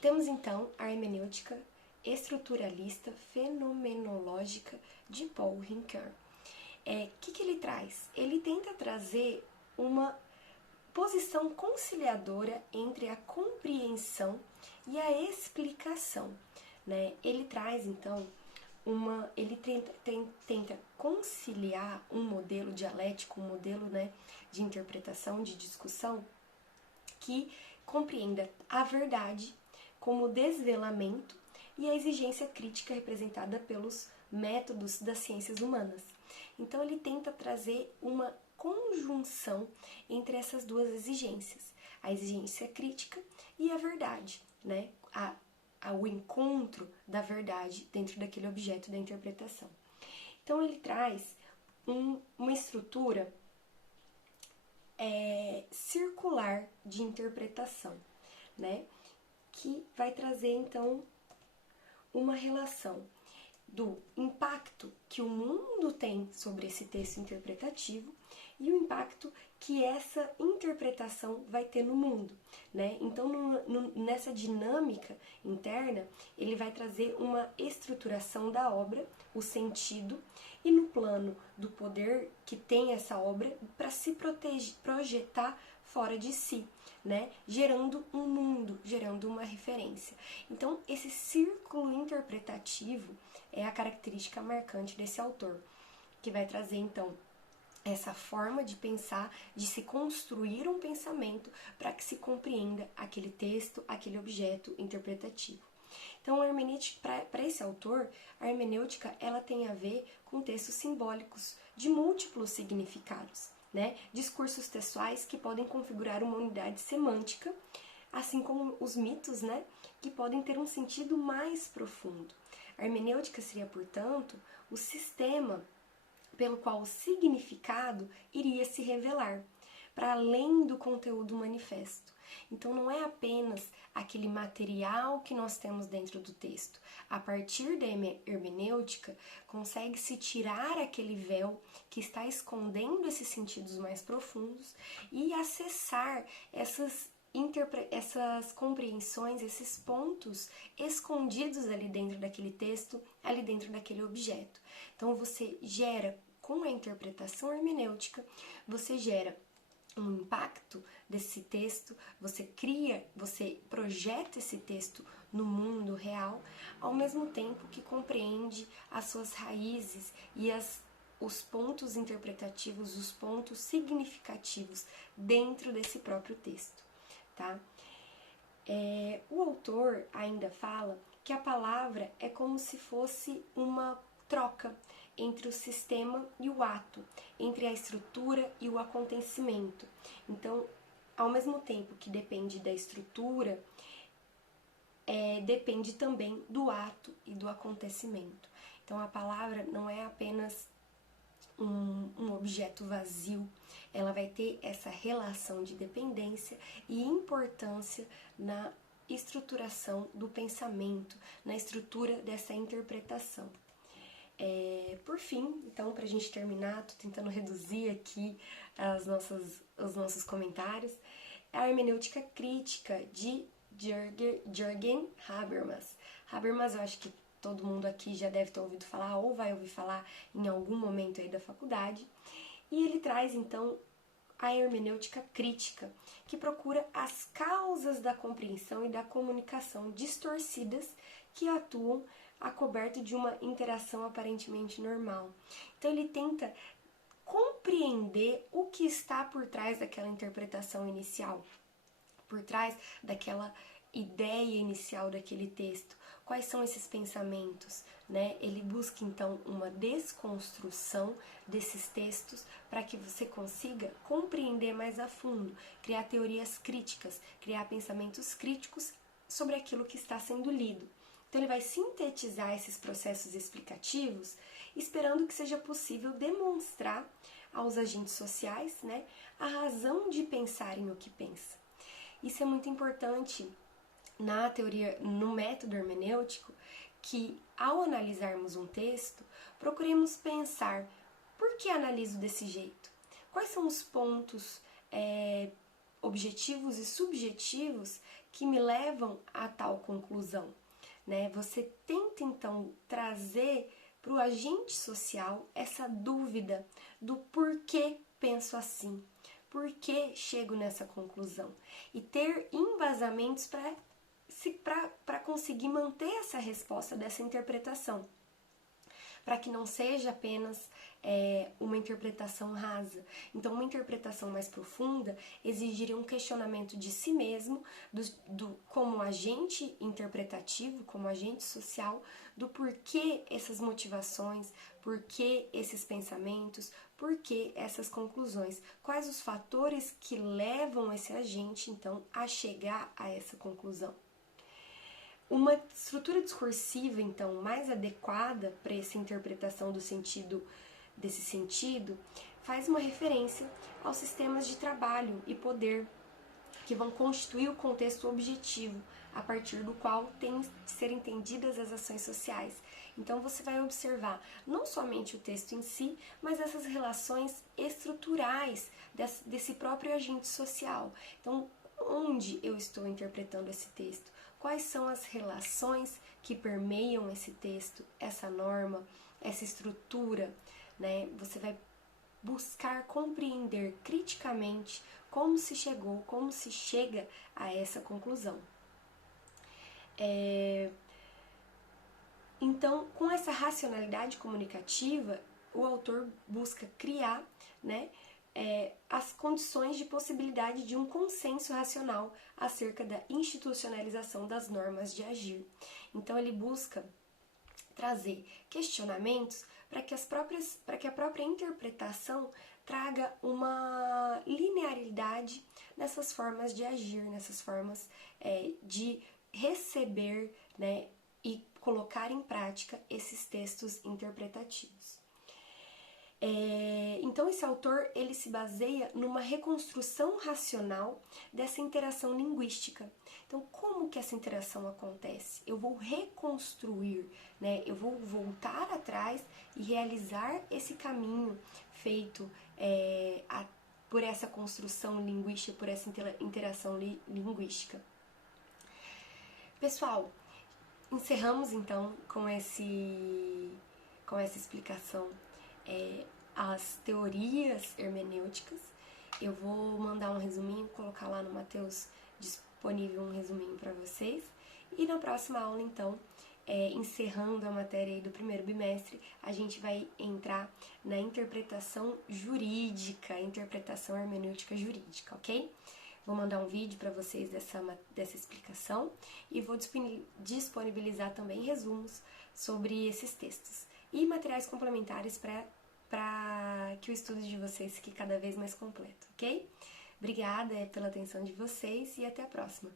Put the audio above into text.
Temos então a hermenêutica estruturalista fenomenológica de Paul Ricoeur. Que ele traz? Ele tenta trazer uma posição conciliadora entre a compreensão e a explicação, né? Ele traz então ele tenta conciliar um modelo dialético, um modelo, né, de interpretação, de discussão, que compreenda a verdade como desvelamento e a exigência crítica representada pelos métodos das ciências humanas. Então ele tenta trazer uma conjunção entre essas duas exigências, a exigência crítica e a verdade, né? O encontro da verdade dentro daquele objeto da interpretação. Então ele traz uma estrutura circular de interpretação, né? Que vai trazer então uma relação do impacto que o mundo tem sobre esse texto interpretativo e o impacto que essa interpretação vai ter no mundo, né? Então, nessa dinâmica interna, ele vai trazer uma estruturação da obra, o sentido, e no plano do poder que tem essa obra para se projetar fora de si, né? Gerando um mundo, gerando uma referência. Então, esse círculo interpretativo é a característica marcante desse autor, que vai trazer, então, essa forma de pensar, de se construir um pensamento para que se compreenda aquele texto, aquele objeto interpretativo. Então, a hermenêutica, para esse autor, a hermenêutica ela tem a ver com textos simbólicos de múltiplos significados, né? Discursos textuais que podem configurar uma unidade semântica, assim como os mitos, né? Que podem ter um sentido mais profundo. A hermenêutica seria, portanto, o sistema pelo qual o significado iria se revelar, para além do conteúdo manifesto. Então, não é apenas aquele material que nós temos dentro do texto. A partir da hermenêutica, consegue-se tirar aquele véu que está escondendo esses sentidos mais profundos e acessar essas compreensões, esses pontos escondidos ali dentro daquele texto, ali dentro daquele objeto. Então, você gera, com a interpretação hermenêutica, você gera um impacto desse texto, você projeta esse texto no mundo real, ao mesmo tempo que compreende as suas raízes e os pontos interpretativos, os pontos significativos dentro desse próprio texto, tá? O autor ainda fala que a palavra é como se fosse uma troca entre o sistema e o ato, entre a estrutura e o acontecimento. Então, ao mesmo tempo que depende da estrutura, depende também do ato e do acontecimento. Então, a palavra não é apenas um objeto vazio, ela vai ter essa relação de dependência e importância na estruturação do pensamento, na estrutura dessa interpretação. Por fim, então, para a gente terminar, estou tentando reduzir aqui os nossos comentários, a hermenêutica crítica de Jürgen Habermas. Habermas, eu acho que todo mundo aqui já deve ter ouvido falar ou vai ouvir falar em algum momento aí da faculdade. E ele traz, então, a hermenêutica crítica, que procura as causas da compreensão e da comunicação distorcidas que atuam acoberto de uma interação aparentemente normal. Então ele tenta compreender o que está por trás daquela interpretação inicial, por trás daquela ideia inicial daquele texto. Quais são esses pensamentos, né? Ele busca então uma desconstrução desses textos para que você consiga compreender mais a fundo, criar teorias críticas, criar pensamentos críticos sobre aquilo que está sendo lido. Então ele vai sintetizar esses processos explicativos, esperando que seja possível demonstrar aos agentes sociais, né, a razão de pensarem o que pensa. Isso é muito importante na teoria, no método hermenêutico, que ao analisarmos um texto, procuremos pensar: por que analiso desse jeito? Quais são os pontos objetivos e subjetivos que me levam a tal conclusão, né? Você tenta então trazer para o agente social essa dúvida do porquê penso assim, por que chego nessa conclusão e ter embasamentos para conseguir manter essa resposta dessa interpretação, para que não seja apenas uma interpretação rasa. Então, uma interpretação mais profunda exigiria um questionamento de si mesmo, como agente interpretativo, como agente social, do porquê essas motivações, porquê esses pensamentos, porquê essas conclusões, quais os fatores que levam esse agente, então, a chegar a essa conclusão. Uma estrutura discursiva, então, mais adequada para essa interpretação desse sentido, faz uma referência aos sistemas de trabalho e poder que vão constituir o contexto objetivo, a partir do qual têm de ser entendidas as ações sociais. Então você vai observar não somente o texto em si, mas essas relações estruturais desse próprio agente social. Então, onde eu estou interpretando esse texto? Quais são as relações que permeiam esse texto, essa norma, essa estrutura, né? Você vai buscar compreender criticamente como se chega a essa conclusão. Então, com essa racionalidade comunicativa, o autor busca criar, né, as condições de possibilidade de um consenso racional acerca da institucionalização das normas de agir. Então, ele busca trazer questionamentos para que a própria interpretação traga uma linearidade nessas formas de agir, nessas formas de receber, né, e colocar em prática esses textos interpretativos. Então esse autor ele se baseia numa reconstrução racional dessa interação linguística. Então como que essa interação acontece? Eu vou reconstruir, né? Eu vou voltar atrás e realizar esse caminho feito por essa construção linguística, por essa interação linguística. Pessoal, encerramos então com essa explicação as teorias hermenêuticas. Eu vou mandar um resuminho, colocar lá no Mateus disponível um resuminho para vocês. E na próxima aula, então, encerrando a matéria aí do primeiro bimestre, a gente vai entrar na interpretação jurídica, interpretação hermenêutica jurídica, ok? Vou mandar um vídeo para vocês dessa explicação e vou disponibilizar também resumos sobre esses textos e materiais complementares para que o estudo de vocês fique cada vez mais completo, ok? Obrigada pela atenção de vocês e até a próxima!